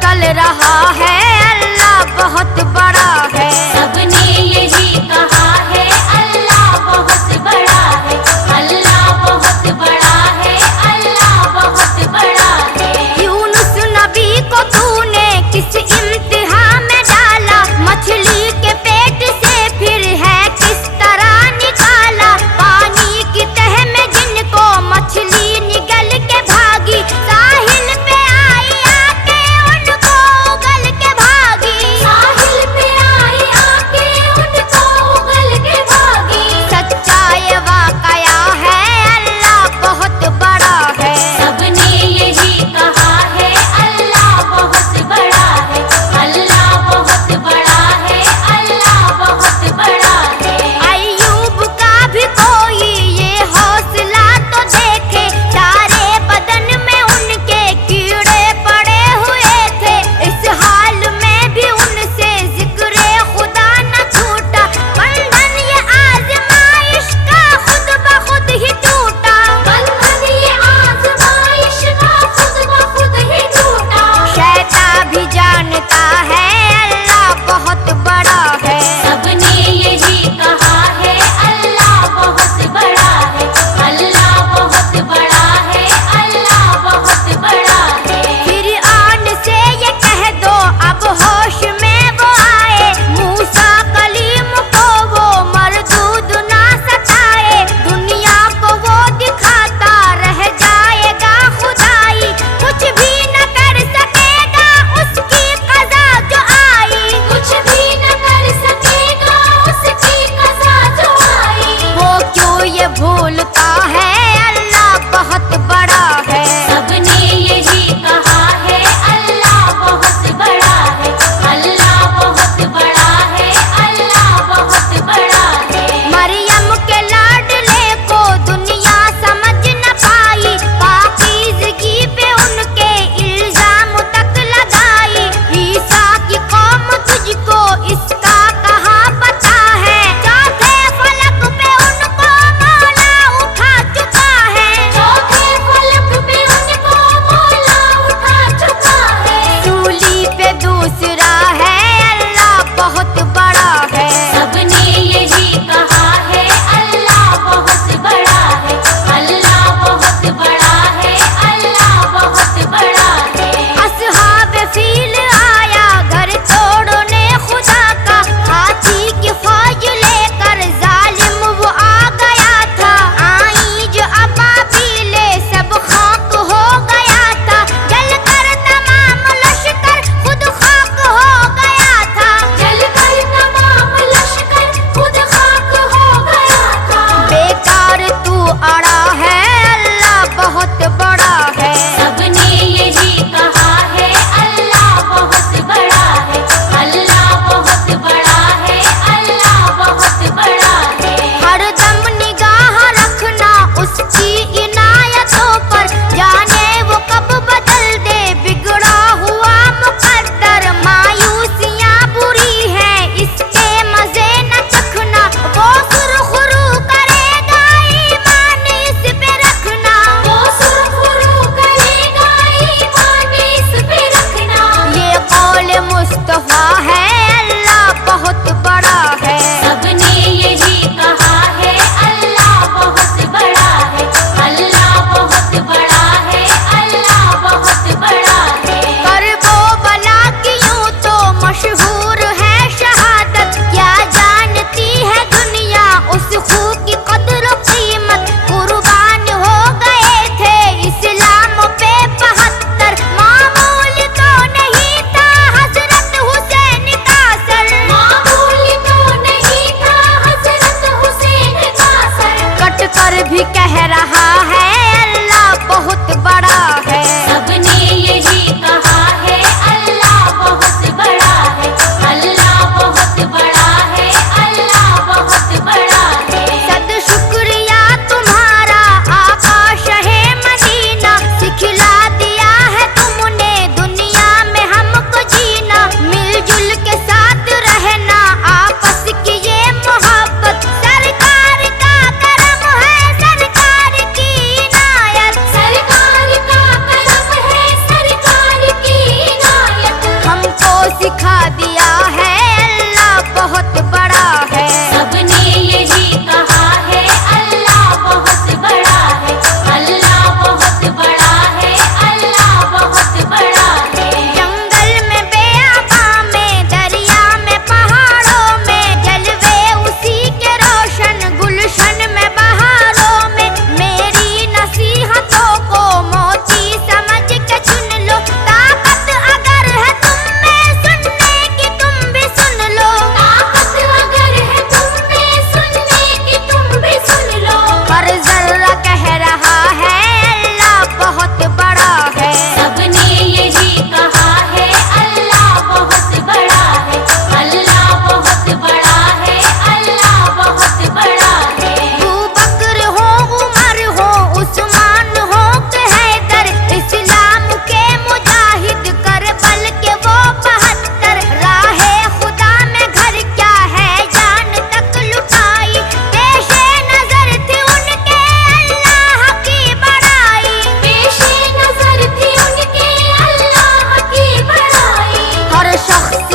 निकल रहा है, अल्लाह बहुत बड़ा है। सबने यही कहा है, अल्लाह बहुत बड़ा है, अल्लाह बहुत बड़ा है, अल्लाह बहुत बड़ा है। यूनुस नबी को तूने किस इम्तिहान में डाला, मछली के पेट से फिर है किस तरह निकाला। पानी की तह में जिनको मछली निगल के भागी, साहिल पे आई आके उनको उगल के भागी। दिखा दिया है, अल्लाह बहुत बड़ा है। सबने यही कहा है अल्लाह बहुत बड़ा है, अल्लाह बहुत बड़ा है, अल्लाह बहुत बड़ा है। जंगल में बेआबा में, दरिया में पहाड़ों में, जलवे उसी के रोशन गुलशन में बहारों में। मेरी नसीहतों को मोती समझ के चुन लो, ताकत अगर है तुम में सुनने की तुम भी सुन लो। ताकत अगर है तुम में सुनने की तुम भी सुन लो। हर जर्रा कह रहा है अल्लाह बहुत बड़ा है। सबने यही कहा है अल्लाह बहुत बड़ा है, अल्लाह बहुत बड़ा है, अल्लाह बहुत बड़ा है। अबू बकर हो, उमर हो, उस्मान हो के हैदर, इस्लाम के मुजाहिद करबल के वो 72। राहे खुदा में घर क्या है जान तक लुटाई, पेशे नजर थी उनके अल्लाह की बड़ाई। पेशे नजर थी उनके अल्लाह की बड़ाई। हर शख्स